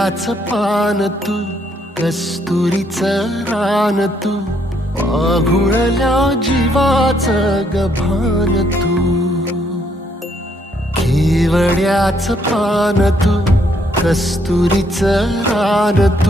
केवड्याच पान तू, कस्तुरीच रान तू, आघुळल्या जीवाच गभान तू. केवड्याच पान तू, कस्तुरीच रान तू,